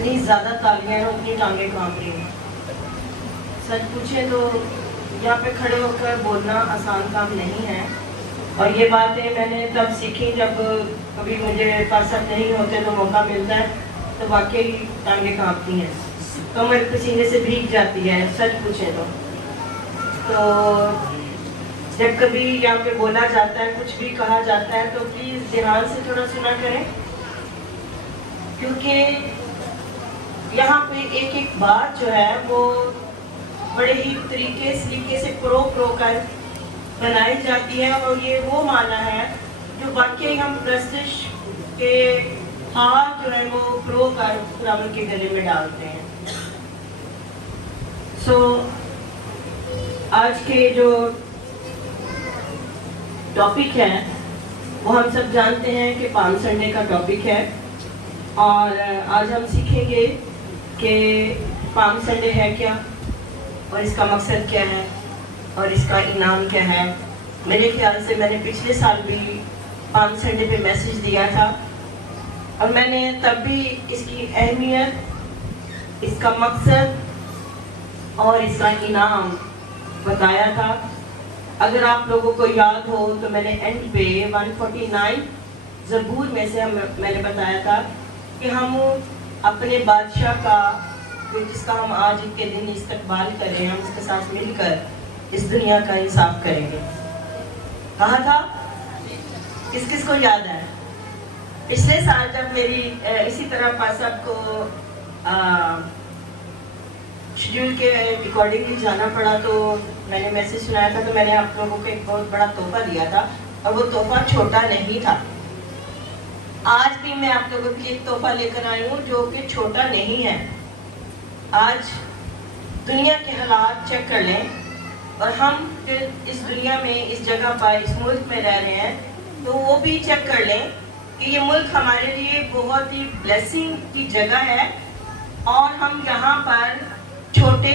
اتنی زیادہ تالیاں ہیں اتنی ٹانگیں کانپ رہی ہیں. سچ پوچھیں تو یہاں پہ کھڑے ہو کر بولنا آسان کام نہیں ہے. اور یہ باتیں میں نے تب سیکھی جب کبھی مجھے فرصت نہیں ہوتے تو موقع ملتا ہے تو واقعی ٹانگیں کانپتی ہیں, کمر پسینے سے بھیگ جاتی ہے. سچ پوچھیں تو جب کبھی یہاں پہ بولا جاتا ہے, کچھ بھی کہا جاتا ہے تو پلیز دھیان سے تھوڑا سنا کریں, کیونکہ یہاں پہ ایک ایک بات جو ہے وہ بڑے ہی سلیقے سے پرو کر بنائی جاتی ہے, اور یہ وہ معنی ہے جو واقعی ہم پرستش کے ہاتھ جو ہے وہ پرو کر خداوند کے گلے میں ڈالتے ہیں. آج کے جو ٹاپک ہے وہ ہم سب جانتے ہیں کہ پام سنڈے کا ٹاپک ہے, اور آج ہم سیکھیں گے کہ پام سنڈے ہے کیا, اور اس کا مقصد کیا ہے, اور اس کا انعام کیا ہے. میرے خیال سے میں نے پچھلے سال بھی پام سنڈے پہ میسج دیا تھا, اور میں نے تب بھی اس کی اہمیت, اس کا مقصد اور اس کا انعام بتایا تھا. اگر آپ لوگوں کو یاد ہو تو میں نے اینڈ پہ 149 زبور میں سے میں نے بتایا تھا کہ ہم اپنے بادشاہ کا, جس کا ہم آج کے دن استقبال کر رہے ہیں, ہم اس کے ساتھ مل کر اس دنیا کا انصاف کریں گے. کہا تھا, کس کو یاد ہے؟ پچھلے سال جب میری اسی طرح پاسب کو شیڈیول کے اکارڈنگلی جانا پڑا تو میں نے میسج سنایا تھا, تو میں نے آپ لوگوں کو ایک بہت بڑا تحفہ دیا تھا, اور وہ تحفہ چھوٹا نہیں تھا. آج بھی میں آپ لوگوں کے لیے ایک تحفہ لے کر آئی ہوں جو کہ چھوٹا نہیں ہے. آج دنیا کے حالات چیک کر لیں, اور ہم اس دنیا میں اس جگہ پر اس ملک میں رہ رہے ہیں تو وہ بھی چیک کر لیں کہ یہ ملک ہمارے لیے بہت ہی بلیسنگ کی جگہ ہے, اور ہم یہاں پر چھوٹے,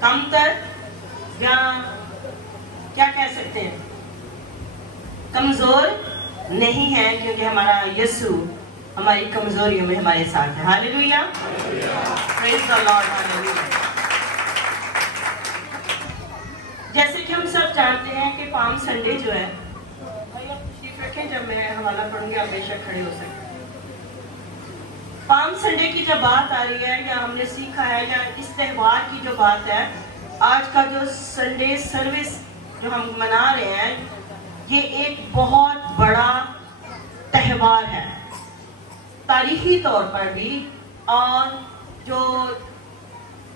کمتر, یا کیا کہہ سکتے ہیں, کمزور نہیں ہے, کیونکہ ہمارا یسوع ہماری کمزوریوں میں ہمارے ساتھ ہے. ہاللیلویا, پریز دی لارڈ, ہاللیلویا. جیسے کہ ہم سب جانتے ہیں کہ پام سنڈے جو ہے, بھائی آپ تشریف رکھیں, جب میں حوالہ پڑھوں گی آپ بے شک کھڑے ہو سکتے ہیں. پام سنڈے کی جب بات آ رہی ہے, یا ہم نے سیکھا ہے, یا اس تہوار کی جو بات ہے, آج کا جو سنڈے سروس جو ہم منا رہے ہیں, یہ ایک بہت بڑا تہوار ہے تاریخی طور پر بھی. اور جو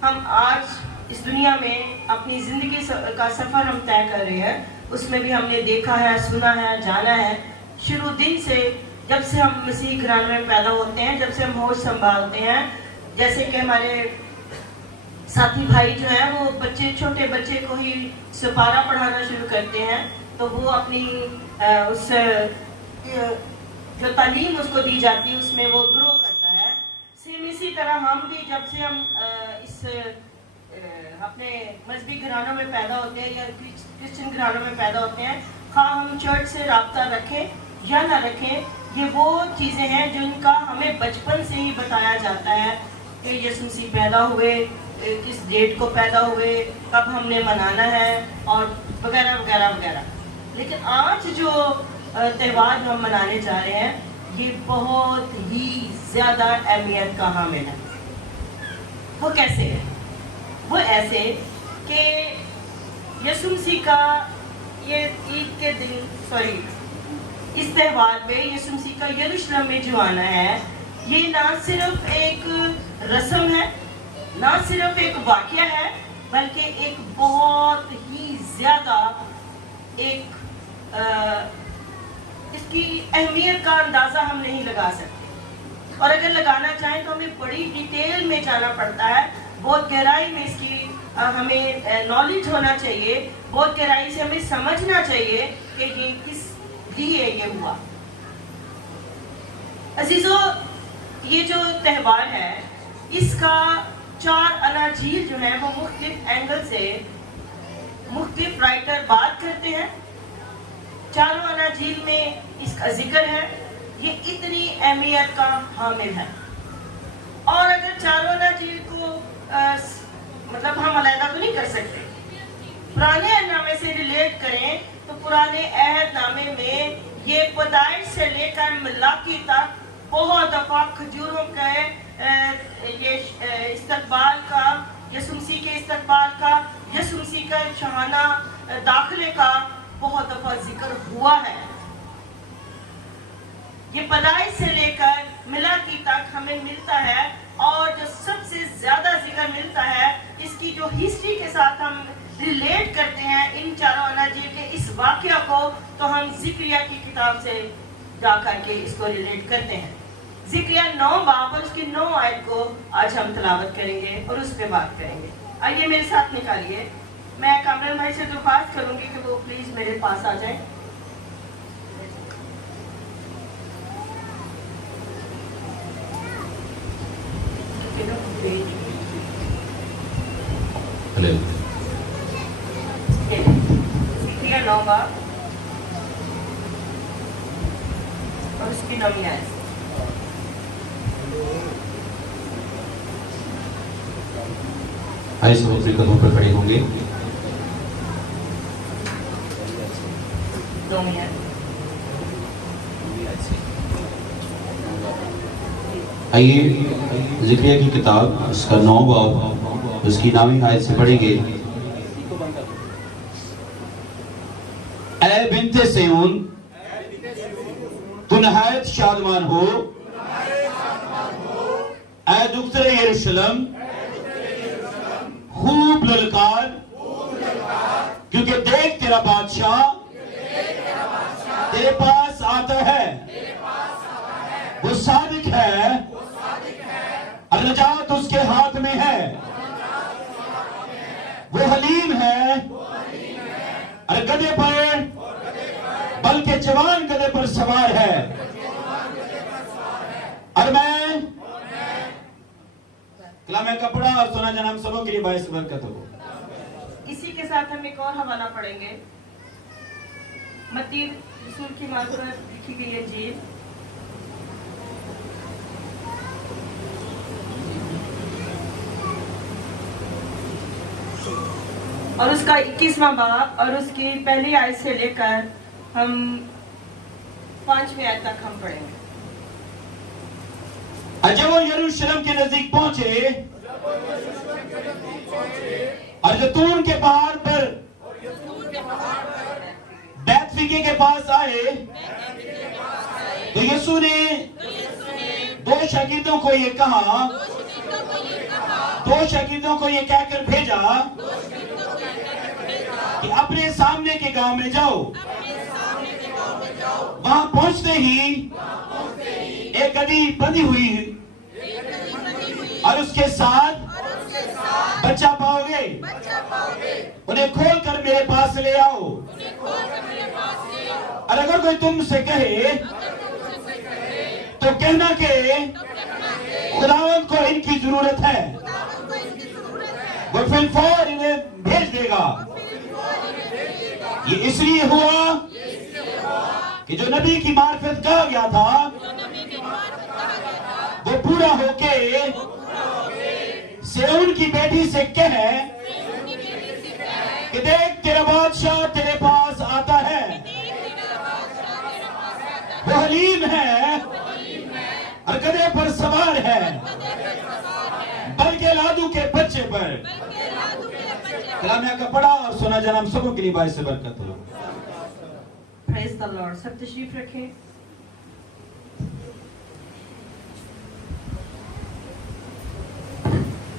ہم آج اس دنیا میں اپنی زندگی کا سفر ہم طے کر رہے ہیں, اس میں بھی ہم نے دیکھا ہے, سنا ہے, جانا ہے, شروع دن سے, جب سے ہم مسیح گھرانے میں پیدا ہوتے ہیں, جب سے ہم ہوش سنبھالتے ہیں. جیسے کہ ہمارے ساتھی بھائی جو ہیں وہ چھوٹے بچے کو ہی سپارہ پڑھانا شروع کرتے ہیں, تو وہ اپنی اس جو تعلیم اس کو دی جاتی ہے اس میں وہ گرو کرتا ہے. سیم اسی طرح ہم بھی جب سے ہم اس اپنے مذہبی گھرانوں میں پیدا ہوتے ہیں, یا کرسچن گھرانوں میں پیدا ہوتے ہیں, خواہ ہم چرچ سے رابطہ رکھیں یا نہ رکھیں, یہ وہ چیزیں ہیں جن کا ہمیں بچپن سے ہی بتایا جاتا ہے کہ یسوع مسیح پیدا ہوئے, کس ڈیٹ کو پیدا ہوئے, کب ہم نے منانا ہے, اور وغیرہ وغیرہ وغیرہ. لیکن آج جو تہوار جو ہم منانے جا رہے ہیں, یہ بہت ہی زیادہ اہمیت کا حامل ہے. وہ کیسے ہے؟ وہ ایسے کہ یسوع مسیح کا یہ عید کے دن, اس تہوار پہ یسوع مسیح کا یروشلم میں جو آنا ہے, یہ نہ صرف ایک رسم ہے, نہ صرف ایک واقعہ ہے, بلکہ ایک بہت ہی زیادہ اس کی اہمیت کا اندازہ ہم نہیں لگا سکتے. اور اگر لگانا چاہیں تو ہمیں بڑی ڈیٹیل میں جانا پڑتا ہے, بہت گہرائی میں اس کی ہمیں نالج ہونا چاہیے, بہت گہرائی سے ہمیں سمجھنا چاہیے کہ یہ کس لیے یہ ہوا. عزیزو, یہ جو تہوار ہے, اس کا 4 اناجیل جو ہیں وہ مختلف اینگل سے مختلف رائٹر بات کرتے ہیں. چاروں اناجیل میں اس کا ذکر ہے. یہ اتنی اہمیت کا حامل ہے, چاروں اناجیل کو مطلب ہم علیحدہ تو نہیں کر سکتے. پرانے عہد نامے سے ریلیٹ کریں تو پرانے عہد نامے میں یہ پیدائش سے لے کر ملاکی تک بہت دفعہ کھجوروں کا یہ استقبال کا، یسوع مسیح کے استقبال کا، یسوع مسیح کا شاہانہ داخلے کا بہت دفعہ ذکر ہوا ہے. یہ پیدائش سے لے کر ملاکی تک ہمیں ملتا ہے، اور جو سب سے زیادہ ذکر ملتا ہے اس کی جو ہسٹری کے ساتھ ہم ریلیٹ کرتے ہیں ان چاروں اناجیل کے اس واقعہ کو، تو ہم زکریا کی کتاب سے جا کر کے اس کو ریلیٹ کرتے ہیں. زکریا 9 باب اور اس کی 9 آیت کو آج ہم تلاوت کریں گے اور اس پہ بات کریں گے. آئیے میرے ساتھ نکالیے. میں کامران بھائی سے درخواست کروں گی کہ وہ پلیز میرے پاس آ جائیں. زکریا 9 باب اور اس کی 9 آیت. آئیے سب اپنے قدموں پر کھڑے ہوں گے. آئیے زکریا کی کتاب اس کا 9 باب اس کی 9 آیت سے پڑھیں گے. اے بنت سیون تو نہایت شادمان ہو، اے دختر یروشلم خوب للکار، کیونکہ دیکھ تیرا بادشاہ تیرے پاس آتا ہے. وہ صادق ہے اور نجات اس کے ہاتھ میں ہے. وہ حلیم ہے اور گدھے پر، بلکہ جوان گدھے پر سوار ہے. اور میں کلام کپڑا اور سونا جناب سبوں کے لیے باعث برکت ہو. اسی کے ساتھ ہم ایک اور حوالہ پڑھیں گے. متی رسول کی معرفت لکھی گئی انجیل اور اس کا 21واں باب اور اس کی پہلی آیت سے لے کر ہم 5ویں آیت تک ہم پڑھیں گے. جب وہ یروشلم کے نزدیک پہنچے اور زیتون کے پہاڑ پر بیت فگے کے پاس آئے تو یسوع نے 2 شاگردوں کو یہ کہا، 2 شاگردوں کو یہ کہہ کر بھیجا کہ اپنے سامنے کے گاؤں میں جاؤ. وہاں پہنچتے ہی ایک گدھی بندھی ہوئی اور اس کے ساتھ بچہ پاؤ گے، انہیں کھول کر میرے پاس لے آؤ. اور اگر کوئی تم سے کہے تو کہنا کہ خداوند کو ان کی ضرورت ہے، وہ فی الفور انہیں بھیج دے گا. یہ اس لیے ہوا کہ جو نبی کی معرفت کہا گیا تھا وہ پورا ہو کے سیون کی بیٹی سے کہے کہ دیکھ تیرا بادشاہ تیرے پاس آتا ہے. وہ حلیم ہے اور گدھے پر سوار ہے، بلکہ لادو کے بچے پر. کلام کا پڑھا اور سنا جناب سبوں کے لیے باعث برکت ہو. پریز دی لارڈ. سب تشریف رکھیں.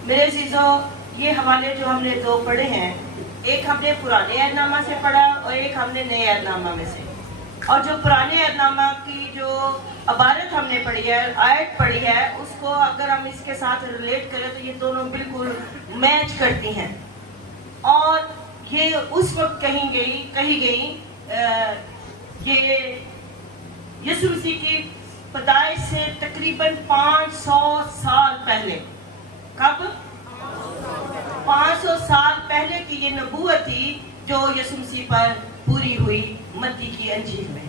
میرے عزیزوں، یہ حوالے جو ہم نے 2 پڑھے ہیں، ایک ہم نے پرانے عہد نامہ سے پڑھا اور ایک ہم نے نئے عہد نامہ میں سے. اور جو پرانے عہد نامہ کی جو عبارت ہم نے پڑھی ہے، آیت پڑھی ہے، اس کو اگر ہم اس کے ساتھ ریلیٹ کریں تو یہ دونوں بالکل میچ کرتی ہیں. اور یہ اس وقت کہی گئی یہ یسوع مسیح کی پیدائش سے تقریباً 500 سال پہلے. کب؟ 500 سال پہلے کی یہ نبوت تھی جو یسوع مسیح پر پوری ہوئی متی کی انجیل میں.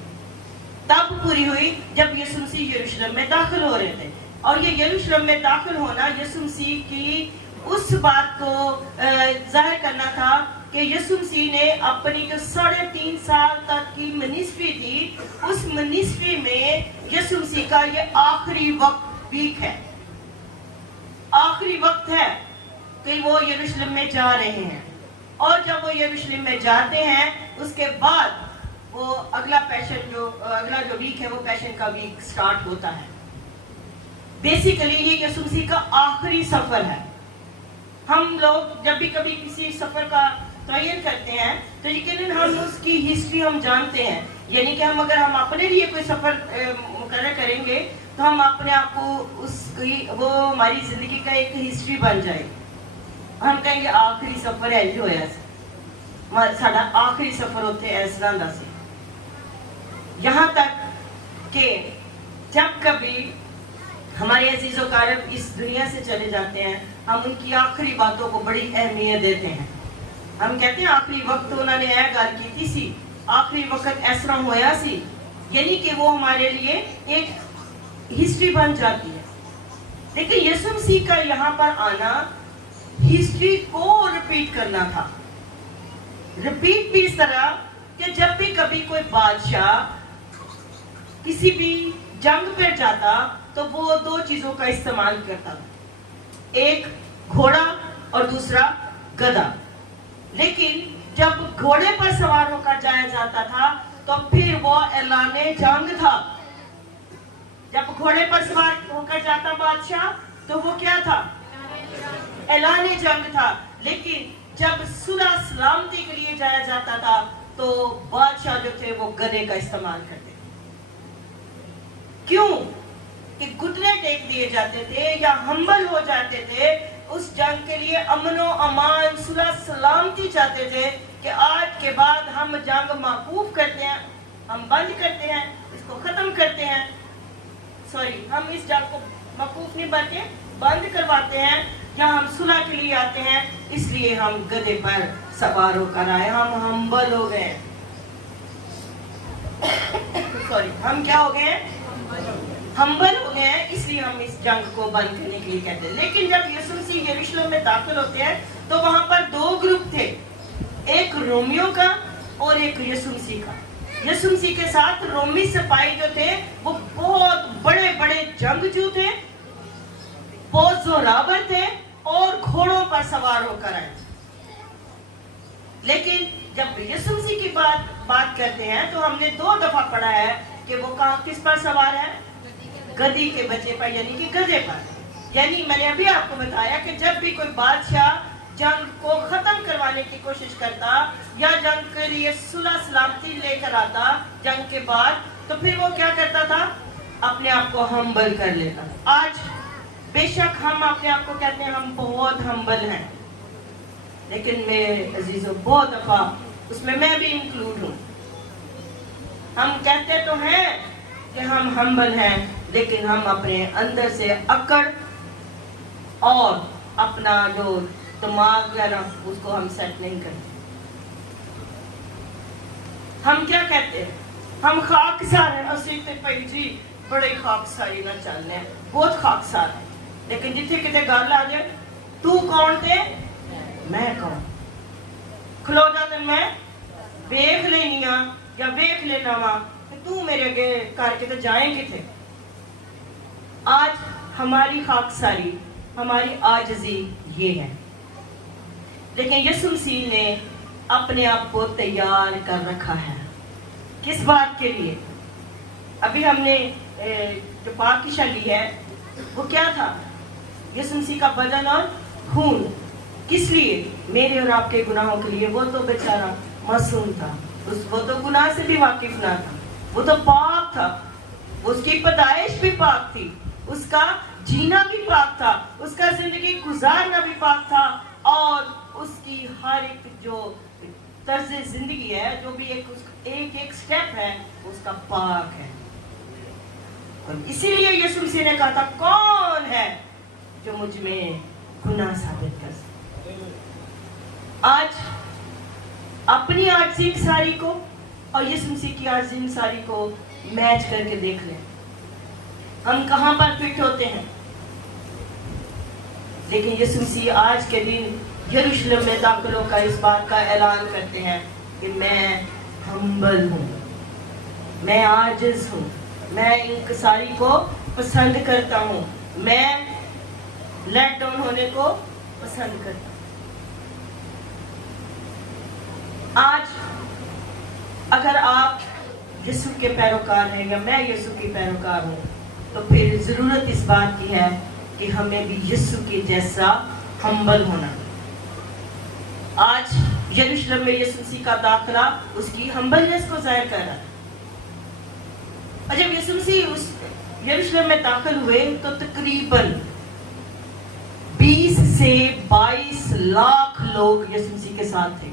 تب پوری ہوئی جب یسوع مسیح یروشلم میں داخل ہو رہے تھے. اور یہ یروشلم میں داخل ہونا یسوع مسیح کی اس بات کو ظاہر کرنا تھا کہ یسوع مسیح نے اپنی جو 3.5 سال تک کی منسٹری تھی، اس منسٹری میں یسوع مسیح کا یہ آخری ویک ہے، آخری وقت ہے کہ وہ یروشلم میں جا رہے ہیں. اور جب وہ یروشلم میں جاتے ہیں اس کے بعد وہ اگلا جو ویک ہے وہ پیشن کا ویک سٹارٹ ہوتا ہے. بیسیکلی یہ یسوع مسیح کا آخری سفر ہے. ہم لوگ جب بھی کبھی کسی سفر کا تعین کرتے ہیں تو یقیناً ہم اس کی ہسٹری ہم جانتے ہیں. یعنی کہ اگر ہم اپنے لیے کوئی سفر مقرر کریں گے تو ہم اپنے آپ کو وہ ہماری زندگی کا ایک ہسٹری بن جائے. ہم کہیں گے آخری سفر ہے جو ہے ساڈا آخری سفر ہوتے ہیں اس طرح دا سی. یہاں تک کہ جب کبھی ہمارے عزیز و اقارب اس دنیا سے چلے جاتے ہیں ہم ان کی آخری باتوں کو بڑی اہمیت دیتے ہیں. ہم کہتے ہیں آخری وقت انہوں نے یہ گل کی سی، آخری وقت اس طرح ہویا سی، یعنی کہ وہ ہمارے لیے ایک ہسٹری بن جاتی ہے. لیکن یسوع مسیح کا یہاں پر آنا ہسٹری کو ریپیٹ کرنا تھا. ریپیٹ بھی اس طرح کہ جب بھی کبھی کوئی بادشاہ کسی بھی جنگ پر جاتا تو وہ 2 چیزوں کا استعمال کرتا تھا، ایک گھوڑا اور دوسرا گدھا. لیکن جب گھوڑے پر سوار ہو کر جایا جاتا تھا تو پھر وہ اعلان جنگ تھا. جب گھوڑے پر سوار ہو کر جاتا بادشاہ تو وہ کیا تھا؟ اعلان جنگ تھا. لیکن جب صلح سلامتی کے لیے جایا جاتا تھا تو بادشاہ جو تھے وہ گدھے کا استعمال کرتے. کیوں؟ کہ گھٹنے ٹیک دیے جاتے تھے یا ہمبل ہو جاتے تھے. اس جنگ کے لیے امن و امان صلح سلامتی چاہتے تھے کہ آج کے بعد ہم جنگ موقوف کرتے ہیں، ہم بند کرتے ہیں، اس کو ختم کرتے ہیں. ہم اس جنگ کو موقوف نہیں بلکہ بند کرواتے ہیں یا ہم صلح کے لیے آتے ہیں. اس لیے ہم گدھے پر سوار ہو کر آئے، ہم ہمبل ہو گئے. ہم کیا ہو گئے؟ ہمبل ہو گئے ہیں. اس لیے ہم اس جنگ کو بند کرنے کے لیے کہتے ہیں. لیکن جب یسوع مسیح یروشلم میں داخل ہوتے ہیں تو وہاں پر 2 گروپ تھے، ایک رومیوں کا اور ایک یسوع مسیح کا. یسوع مسیح کے ساتھ رومی سپاہی جو تھے وہ بہت بڑے بڑے جنگجو تھے، بہت زوراور تھے اور گھوڑوں پر سوار ہو کر آئے. لیکن جب یسوع مسیح کی بات کرتے ہیں تو ہم نے 2 دفعہ پڑھا ہے کہ وہ کس پر سوار ہے؟ گدھی کے بچے پر، یعنی کہ گدھے پر. یعنی میں نے ابھی آپ کو بتایا کہ جب بھی کوئی بادشاہ جنگ کو ختم کروانے کی کوشش کرتا یا جنگ کے لیے صلح سلامتی لے کر آتا جنگ کے بعد تو پھر وہ کیا کرتا تھا؟ اپنے آپ کو ہمبل کر لیتا. آج بے شک ہم اپنے آپ کو کہتے ہیں ہم بہت ہمبل ہیں، لیکن میرے عزیزوں بہت دفعہ اس میں بھی انکلوڈ ہوں. ہم کہتے تو ہیں کہ ہم ہمبل ہیں لیکن ہم اپنے اندر سے اکڑ اور اپنا جو دماغ ہے نا اس کو ہم سیٹ نہیں کرتے. ہم کیا کہتے ہیں؟ ہم خاکسار ہیں. اسی تے پئی جی بڑے خاکساری نہ چلنے، بہت خاکسار ہیں. لیکن جتھے کتے گل آ جائے تو کون تے میں کون، کھلو جا تے میں ویکھ لینی ہاں یا ویکھ لینا وا کہ تو میرے اگے کر کے تے جائیں کتے. آج ہماری خاکساری، ہماری عاجزی یہ ہے. لیکن یسوع مسیح نے اپنے آپ کو تیار کر رکھا ہے. کس بات کے لیے؟ ابھی ہم نے جو پاکیزہ لی ہے وہ کیا تھا؟ یسوع مسیح کا بدن اور خون. کس لیے؟ میرے اور آپ کے گناہوں کے لیے. وہ تو بیچارہ معصوم تھا، وہ تو گناہ سے بھی واقف نہ تھا، وہ تو پاک تھا، اس کی پیدائش بھی پاک تھی، اس کا جینا بھی پاک تھا، اس کا زندگی گزارنا بھی پاک تھا، اور اس کی ہر ایک جو طرز زندگی ہے، جو بھی ایک سٹیپ ہے اس کا پاک ہے. اور اسی لیے یسوع مسیح نے کہا تھا کون ہے جو مجھ میں گناہ ثابت کر سکے. آج اپنی عاجزی ساری کو اور یسوع مسیح کی عاجزی ساری کو میچ کر کے دیکھ لیں. ہم کہاں پر فٹ ہوتے ہیں؟ لیکن یسوع مسیح آج کے دن یروشلم میں داخل ہو کر اس بات کا اعلان کرتے ہیں کہ میں ہمبل ہوں، میں عاجز ہوں، میں انکساری کو پسند کرتا ہوں، میں لیٹ ڈاؤن ہونے کو پسند کرتا ہوں۔ آج اگر آپ یسوع کے پیروکار ہیں یا میں یسوع کی پیروکار ہوں تو پھر ضرورت اس بات کی ہے کہ ہمیں بھی یسوع کے جیسا ہمبل ہونا۔ آج یروشلم میں یسوع مسیح کا داخلہ اس کی ہمبلنس کو ظاہر کر رہا ہے۔ اور جب یسوع مسیح اس یروشلم میں داخل ہوئے تو تقریباً 20 سے 22 لاکھ لوگ یسوع مسیح کے ساتھ تھے،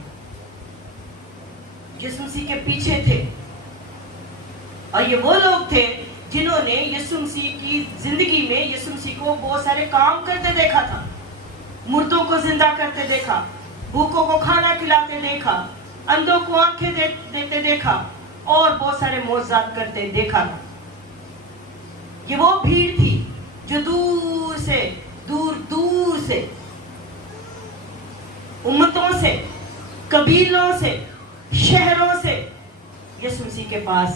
یسوع مسیح کے پیچھے تھے، اور یہ وہ لوگ تھے جنہوں نے یسوع مسیح کی زندگی میں یسوع مسیح کو بہت سارے کام کرتے دیکھا تھا، مردوں کو زندہ کرتے دیکھا، بھوکوں کو کھانا کھلاتے دیکھا، اندھوں کو آنکھیں دیتے دیکھا، اور بہت سارے معجزات کرتے دیکھا تھا۔ یہ وہ بھیڑ تھی جو دور سے امتوں سے، قبیلوں سے، شہروں سے یسوع مسیح کے پاس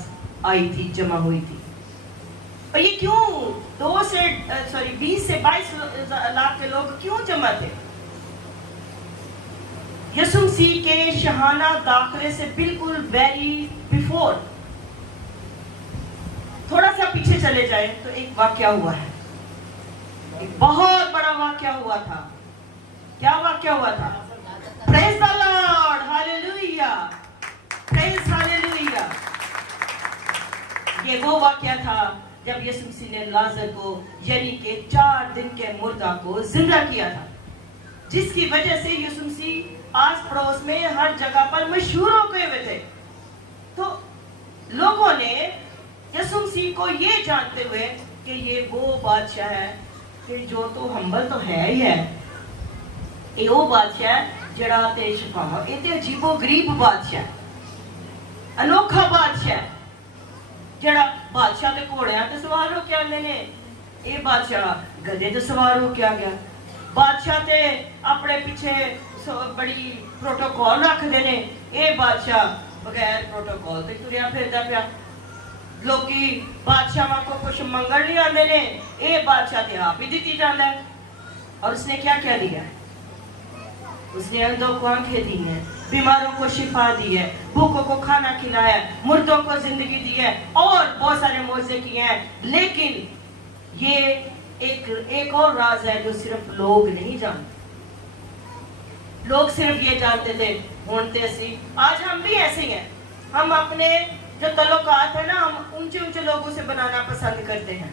آئی تھی، جمع ہوئی تھی۔ اور یہ کیوں 20 سے 22 لاکھ کے لوگ کیوں جمع تھے؟ یسوع مسیح کے شاہانہ داخلے سے بالکل ویری بیفور، تھوڑا سا پیچھے چلے جائیں تو ایک واقعہ ہوا ہے، ایک بہت بڑا واقعہ ہوا تھا۔ کیا واقعہ ہوا تھا؟ پریز دی لارڈ، ہاللیلویہ، پریز ہاللیلویہ۔ یہ وہ واقعہ تھا جب یسوع مسیح نے لازر کو، یعنی کہ 4 دن کے مردہ کو زندہ کیا تھا، جس کی وجہ سے یسوع مسیح آس پڑوس میں ہر جگہ پر مشہور ہو گئے ہوئے تھے۔ تو لوگوں نے یسوع مسیح کو یہ جانتے ہوئے کہ یہ وہ بادشاہ ہے کہ جو تو ہمبل تو ہے ہی ہے، یہ وہ بادشاہ ہے جڑا تے شفا، یہ تے عجیب و غریب بادشاہ، انوکھا بادشاہ، جڑا بادشاہ تے گھوڑیاں تے سوار ہو کے آندے نے، یہ بادشاہ گدھے تے سوار ہو کے آ گیا۔ بادشاہ تے اپنے پیچھے بڑی پروٹوکول رکھ دینے، یہ بادشاہ بغیر پروٹوکول تے تریا پھردا پیا۔ لوکی بادشاہ کو کچھ منگل نہیں آندے نے، یہ بادشاہ تے آپ ہی دیتی جاندا ہے۔ اور اس نے کیا کیا دیا؟ اس نے اندھوں کو آنکھیں دی ہیں، بیماروں کو شفا دی ہے، بھوکوں کو کھانا کھلایا ہے، مردوں کو زندگی دی ہے، اور بہت سارے معجزے کیے ہیں۔ لیکن یہ ایک اور راز ہے جو صرف لوگ نہیں جانتے۔ لوگ صرف یہ جانتے تھے ہونتے اسی، آج ہم بھی ایسے ہیں، ہم اپنے جو تعلقات ہیں نا، ہم اونچے اونچے لوگوں سے بنانا پسند کرتے ہیں۔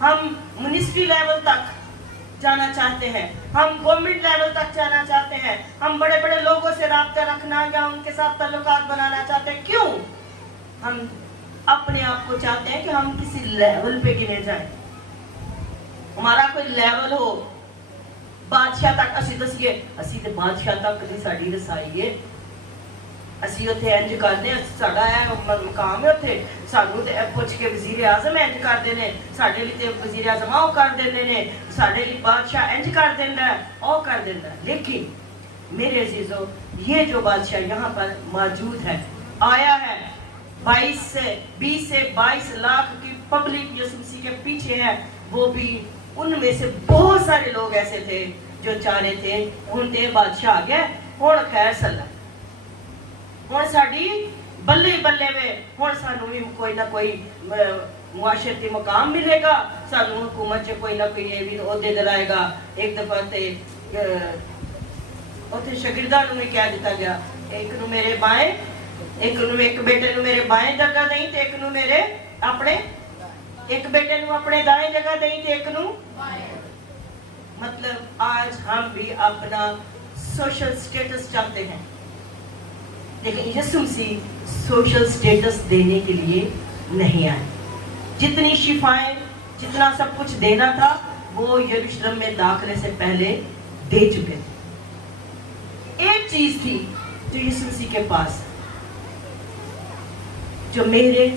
ہم منسٹری لیول تک جانا چاہتے ہیں، ہم گورنمنٹ لیول تک جانا چاہتے ہیں، ہم بڑے بڑے لوگوں سے رابطہ رکھنا یا ان کے ساتھ تعلقات بنانا چاہتے ہیں۔ کیوں؟ ہم اپنے آپ کو چاہتے ہیں کہ ہم کسی لیول پہ گنے جائیں، ہمارا کوئی لیول ہو، بادشاہ تک اسی دسیے، اسی تے بادشاہ تک نہیں ساڈی رسائی ہے، اسی اتنے انج کرنے، ساڈا ہے مقام ہے اتنے، سانو تے پوچھ کے وزیر اعظم انج کر دینے، ساڈے لیے تے وزیر اعظم او کر دیندے نے، ساڈے لیے بادشاہ انج کر دیندا ہے، او کر دیندا ہے۔ لیکن میرے عزیزو، یہ جو بادشاہ یہاں پر موجود ہے، آیا ہے، 20 سے 22 لاکھ کی پبلک یسوع مسیح کے پیچھے ہے، وہ بھی ان میں سے بہت سارے لوگ ایسے تھے جو چاہ رہے تھے ہن تے بادشاہ آ گیا، ہن خیر سلا، ہن ساڈی بلے بلے میں، ہن سانو بھی کوئی نہ کوئی معاشرتی مقام ملے گا، سانو حکومت چ کوئی نہ کوئی یہ بھی عہدے دلائے گا۔ ایک دفعہ تے اوتھے شاگرداں نوں بھی کہہ دیتا گیا، ایک نو میرے بائیں، ایک بیٹے نو میرے بائیں جگہ دیں تے ایک نو میرے اپنے، ایک بیٹے نو اپنے دائیں جگہ دیں تے ایک نو بائیں۔ مطلب آج ہم بھی اپنا سوشل سٹیٹس چاہتے ہیں، لیکن یسوع مسیح سوشل سٹیٹس دینے کے لیے نہیں آئے۔ جتنی شفائیں، جتنا سب کچھ دینا تھا، وہ یروشلم میں داخلے سے پہلے دے چکے تھے۔ ایک چیز تھی جو یسوع مسیح کے پاس، جو میرے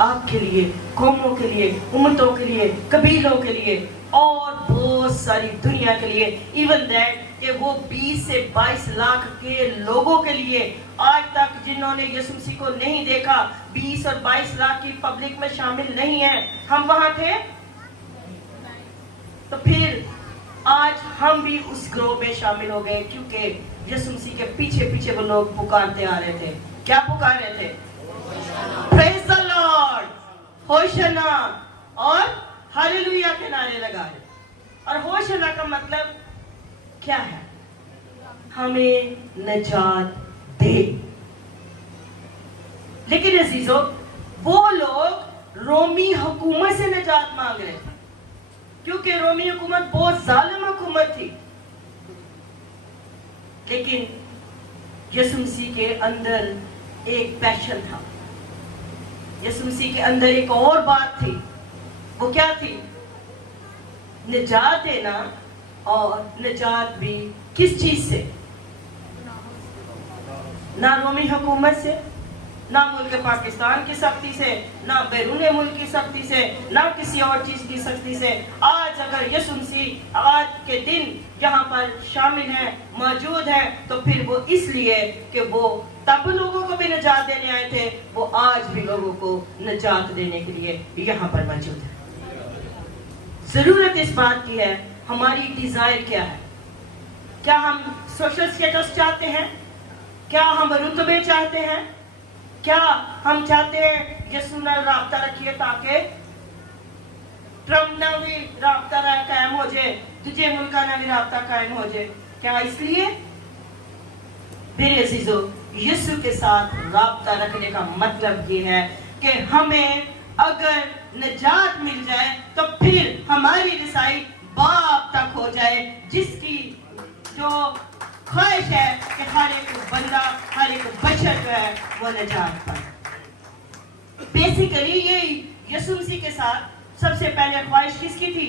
آپ کے لیے، قوموں کے لیے، امتوں کے لیے، قبیلوں کے لیے اور بہت ساری دنیا کے لیے، ایون دیٹ کہ وہ 20 سے 22 لاکھ کے لوگوں کے لیے آج تک جنہوں نے یسوع مسیح کو نہیں دیکھا، 20 اور 22 لاکھ کی پبلک میں شامل نہیں ہیں، ہم وہاں تھے۔ تو پھر آج ہم بھی اس گروہ میں شامل ہو گئے، کیونکہ یسوع مسیح کے پیچھے پیچھے وہ لوگ پکارتے آ رہے تھے۔ کیا پکار رہے تھے؟ پریز دی لارڈ، ہوشنا اور ہاللویا کے نعرے لگا رہے۔ اور ہوشنا کا مطلب کیا ہے؟ ہمیں نجات دے۔ لیکن عزیزو، وہ لوگ رومی حکومت سے نجات مانگ رہے تھے، کیونکہ رومی حکومت بہت ظالم حکومت تھی۔ لیکن یسوع مسیح کے اندر ایک پیشن تھا، یسوع مسیح کے اندر ایک اور بات تھی۔ وہ کیا تھی؟ نجات دینا، اور نجات بھی کس چیز سے؟ نہ رومی حکومت سے، نہ ملک پاکستان کی سختی سے، نہ بیرون ملک کی سختی سے، نہ کسی اور چیز کی سختی سے۔ آج اگر یسوع مسیح آج کے دن یہاں پر شامل ہیں، موجود ہیں، تو پھر وہ اس لیے کہ وہ تب لوگوں کو بھی نجات دینے آئے تھے، وہ آج بھی لوگوں کو نجات دینے کے لیے یہاں پر موجود ہے۔ ضرورت اس بات کی ہے، ہماری ڈیزائر کیا ہے؟ کیا ہم سوشل سٹیٹس چاہتے ہیں؟ کیا ہم رتبے چاہتے ہیں؟ کیا ہم چاہتے ہیں یسوع نال رابطہ رکھیے تاکہ ٹرمپ نہ بھی رابطہ قائم ہو جائے، دوسرے ملکوں نہ بھی رابطہ قائم ہو جائے؟ کیا اس لیے؟ میرے عزیزو، یسوع کے ساتھ رابطہ رکھنے کا مطلب یہ ہے کہ ہمیں اگر نجات مل جائے تو پھر ہماری رسائی باپ تک ہو جائے، جس کی جو خواہش ہے کہ ہر ایک بندہ، ہر ایک بشر جو ہے وہ نجات پائے۔ بیسیکلی یہ یسوع مسیح کے ساتھ سب سے پہلے خواہش کس کی تھی؟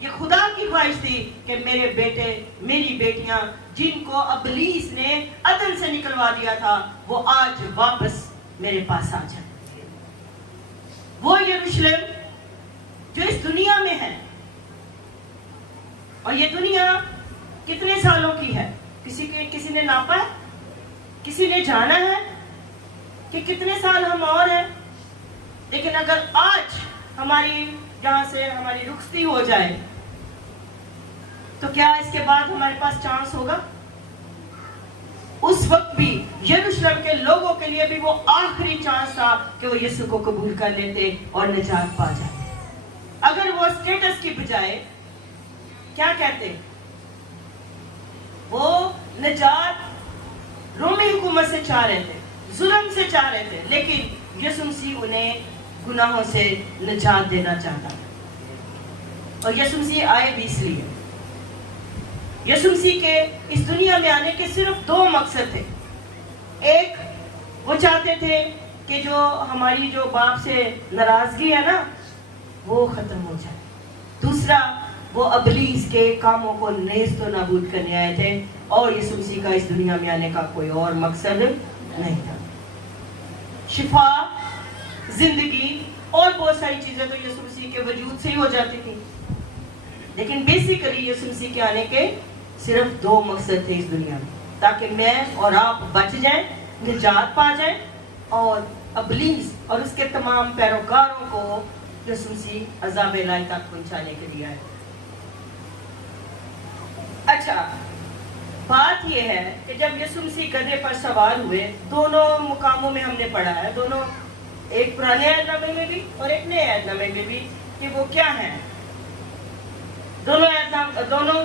یہ خدا کی خواہش تھی کہ میرے بیٹے، میری بیٹیاں جن کو ابلیس نے عدن سے نکلوا دیا تھا، وہ آج واپس میرے پاس آ جائیں۔ وہ یروشلم جو اس دنیا میں ہے، اور یہ دنیا کتنے سالوں کی ہے؟ کسی نے ناپا ہے؟ کسی نے جانا ہے کہ کتنے سال ہم اور ہیں؟ لیکن اگر آج ہماری یہاں سے ہماری رخصتی ہو جائے تو کیا اس کے بعد ہمارے پاس چانس ہوگا؟ اس وقت بھی یروشلم کے لوگوں کے لیے بھی وہ آخری چانس تھا کہ وہ یسوع کو قبول کر لیتے اور نجات پا جاتے۔ اگر وہ اسٹیٹس کی بجائے کیا کہتے؟ وہ نجات رومی حکومت سے چاہ رہے تھے، ظلم سے چاہ رہے تھے، لیکن یسوع مسیح انہیں گناہوں سے نجات دینا چاہتا تھا۔ اور یسوع مسیح آئے بھی اس لیے۔ یسوع مسیح کے اس دنیا میں آنے کے صرف 2 مقصد تھے۔ ایک، وہ چاہتے تھے کہ جو ہماری جو باپ سے ناراضگی ہے نا، وہ ختم ہو جائے۔ دوسرا، وہ ابلیس کے کاموں کو نیست و نابود کرنے آئے تھے، اور یسوع مسیح کا اس دنیا میں آنے کا کوئی اور مقصد نہیں تھا۔ شفا، زندگی اور بہت ساری چیزیں تو یسوع مسیح کے وجود سے ہی ہو جاتی تھی، لیکن بیسیکلی یسوع مسیح کے آنے کے صرف 2 مقصد تھے اس دنیا میں، تاکہ میں اور آپ بچ جائیں، نجات پا جائیں، اور ابلیس اور اس کے تمام پیروکاروں کو یسوع مسیح عذاب الہی تک پہنچانے کے لیے آئے۔ اچھا، بات یہ ہے کہ جب یسوع مسیح گدھے پر سوار ہوئے، دونوں مقاموں میں ہم نے پڑھا ہے، دونوں، ایک پرانے عہد نامے میں بھی اور ایک نئے عہد نامے میں بھی، کہ وہ کیا ہیں۔ دونوں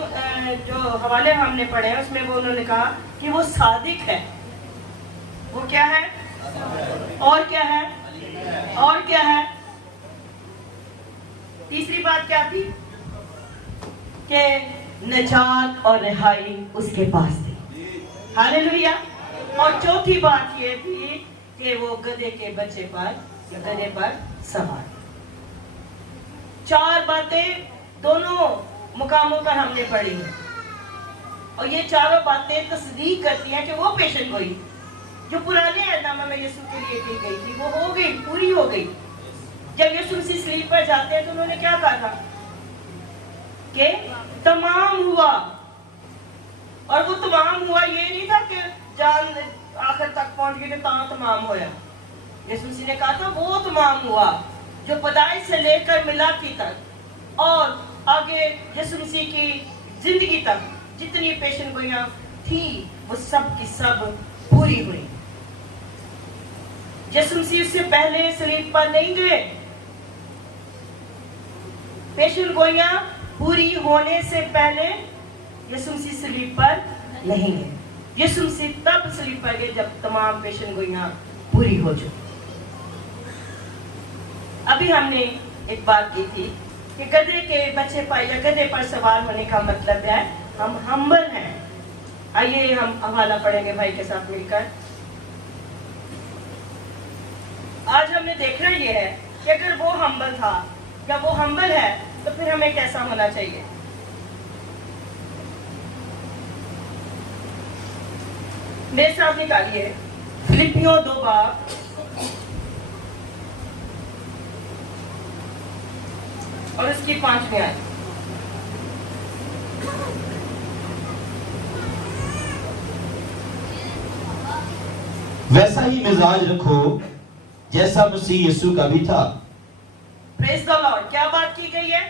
جو حوالے ہم نے پڑھے ہیں اس میں وہ انہوں نے کہا کہ وہ صادق ہے۔ وہ کیا ہے؟ اور کیا ہے؟ اور کیا ہے؟ تیسری بات کیا تھی؟ کہ نجات اور رہائی اس کے پاس تھی۔ ہاللویا۔ اور چوتھی بات یہ تھی کہ وہ گدھے کے بچے پر، گدھے پر سوار۔ 4 باتیں دونوں مقاموں پر ہم نے پڑھی ہیں، اور یہ چاروں باتیں تصدیق کرتی ہیں کہ وہ پیشن گوئی جو پرانے عہد نامہ میں یسوع کے لیے کی گئی تھی وہ ہو گئی، پوری ہو گئی۔ جب یسوع مسیح سلیب پر جاتے ہیں تو انہوں نے کیا کہا تھا کہ تمام ہوا, اور وہ تمام ہوا یہ نہیں تھا کہ جان آخر تک پہنچ گئی تو تمام ہویا. یسوع مسیح نے کہا تھا وہ تمام ہوا جو پیدائش سے لے کر ملاقات تک اور آگے یسوع مسیح کی زندگی تک جتنی پیشن گوئیاں تھی وہ سب کی سب پوری ہوئی. یسوع مسیح اس سے پہلے صلیب پر نہیں گئے. پیشن گوئیاں پوری ہونے سے پہلے یسوع مسیح صلیب پر نہیں گئے. یسوع مسیح تب صلیب پر گئے جب تمام پیشن گوئیاں پوری ہو چکی. ابھی ہم نے ایک بات کی تھی کہ گدھے کے بچے پائے یا گدھے پر سوار ہونے کا مطلب ہے ہم ہمبل ہیں. آئیے ہم حوالہ پڑھیں گے بھائی کے ساتھ مل کر. آج ہم نے دیکھنا یہ ہے کہ اگر وہ ہمبل تھا یا وہ ہمبل ہے تو پھر ہمیں کیسا ہونا چاہیے. میرے ساتھ نکالیے فلپیوں 2 باب اور اس کی 5ویں آیت. ویسا ہی مزاج رکھو جیسا مسیح یسوع کا بھی تھا. پریز دی لارڈ. کیا بات کی گئی ہے؟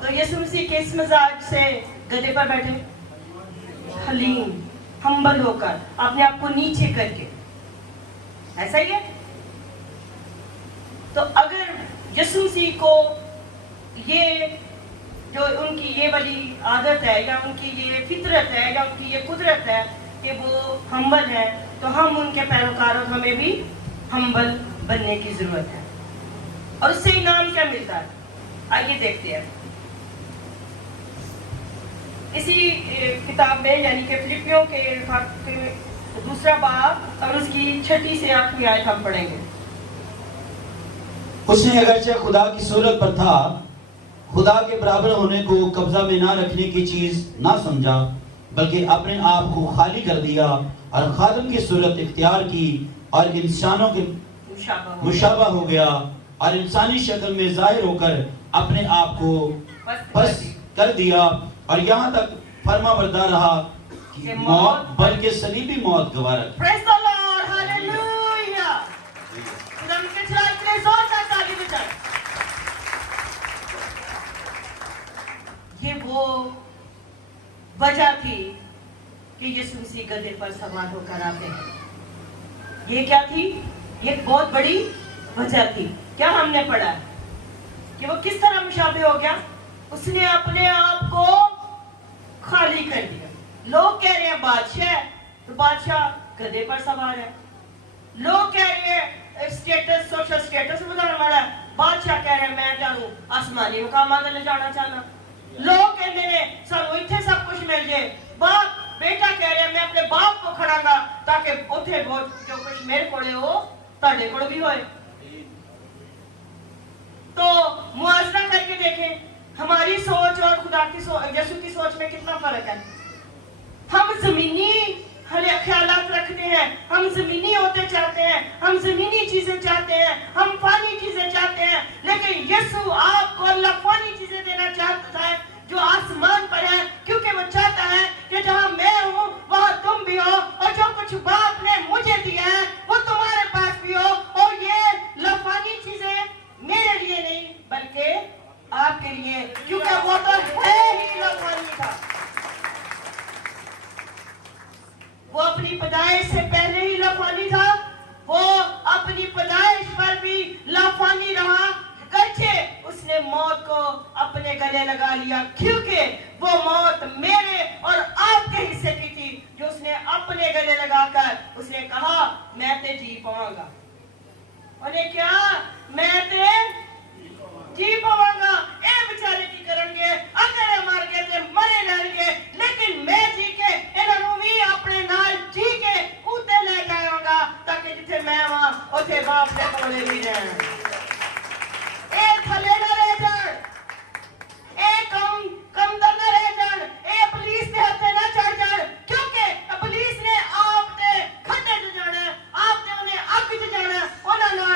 تو یسوع مسیح کس مزاج سے گدھے پر بیٹھے؟ حلیم, ہمبل ہو کر, اپنے آپ کو نیچے کر کے. ایسا ہی ہے. تو اگر یسوع مسیح کو یہ جو ان کی یہ والی عادت ہے یا ان کی یہ فطرت ہے یا ان کی یہ قدرت ہے کہ وہ ہمبل ہے, تو ہم ان کے پیروکار اور ہمیں بھی ہمبل بننے کی ضرورت ہے. اور اس سے انعام کیا ملتا ہے؟ آئیے دیکھتے ہیں. اسی کتاب میں یعنی کہ فلپیوں کے 2 باب اور اس کی 6 سے 8 آیت ہم پڑھیں گے. اس نے اگرچہ خدا کی صورت پر تھا, خدا کے برابر ہونے کو قبضہ میں نہ رکھنے کی چیز نہ سمجھا, بلکہ اپنے آپ کو خالی کر دیا اور خادم کی صورت اختیار کی اور انسانوں کے مشابہ ہو گیا اور انسانی شکل میں ظاہر ہو کر اپنے آپ کو پست کر دیا اور یہاں تک فرما بردار رہا کہ موت بلکہ صلیبی موت گوارا. پریز دی لارڈ. ہاللویا. خدا ان کے چلا اتنے زور سے تالی بجائے. یہ وہ وجہ تھی کہ یسوع مسیح گدھے پر سوار ہو کر آتے ہیں. یہ کیا تھی؟ یہ ایک بہت بڑی وجہ تھی. کیا ہم نے پڑھا کہ وہ کس طرح مشابہ ہو گیا؟ اس نے اپنے آپ کو خالی کر دیا. لوگ کہہ رہے ہیں بادشاہ ہے تو بادشاہ گدھے پر سوار ہے. لوگ کہہ رہے ہیں اسٹیٹس, سوشل اسٹیٹس بتانا والا ہے, بادشاہ کہہ رہے ہیں میں جانوں آسمانی مقامات لے جانا چاہنا. لوگ کہتے ہیں سانو اتنے سب کچھ مل جائے. باپ بیٹا کہہ رہے ہیں میں اپنے باپ کو کھڑا گا تاکہ اتنے جو کچھ میرے کوڑے ہو تاڑے کوڑ بھی ہوئے. تو موازنہ کر کے دیکھیں ہماری سوچ اور خدا کی سوچ, یسوع کی سوچ میں کتنا فرق ہے. ہم زمینی خیالات رکھتے ہیں, ہم زمینی ہوتے چاہتے ہیں, ہم زمینی چیزیں چاہتے ہیں, ہم فانی چیزیں چاہتے ہیں, لیکن یسوع آپ کو اللہ فانی چیزیں دینا چاہتا ہے جو آسمان پر ہے, کیونکہ وہ چاہتا ہے کہ جہاں میں ہوں وہاں تم بھی ہو, اور جو کچھ باپ نے مجھے دیا ہے وہ تمہارے پاس بھی ہو. اور یہ لفانی چیزیں میرے لیے نہیں بلکہ آپ کے لیے, کیونکہ وہ تو ہے ہی لفانی تھا. وہ اپنی پیدائش سے پہلے ہی لافانی تھا, وہ اپنی پیدائش پر بھی لافانی رہا, گرچہ اس نے موت کو اپنے گلے لگا لیا, کیونکہ وہ موت میرے اور آپ کے حصے کی تھی جو اس نے اپنے گلے لگا کر اس نے کہا میں تے جی پاؤں گا. انہیں کیا میں تے جی پاؤں گا. اے بیچارے کی کرن گے اگر مر گئے تے مرے رہ گئے, لیکن میں جی کے انہوں بھی اپنے نال جی کے اوتے لے جاؤں گا تاکہ جتھے میں وہاں اوتھے باپ دے کولے بھی رہن. اے تھلے نہ رہ جان, اے کم در نہ رہ جان, اے ابلیس دے ہتھے نہ چڑھ جان, کیونکہ ابلیس نے آپ دے کھڈے چ جانا, آپ نے انہیں اگ چ جانا, انہاں نال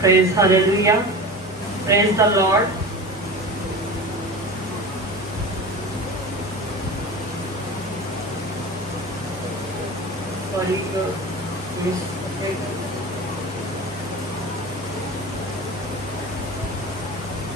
Praise hallelujah. Praise the Lord. Sorry,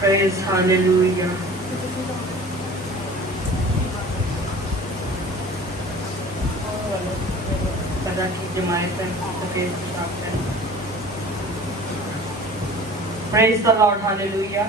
Praise hallelujah. Praise the Lord, hallelujah.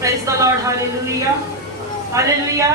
Praise the Lord, hallelujah, hallelujah।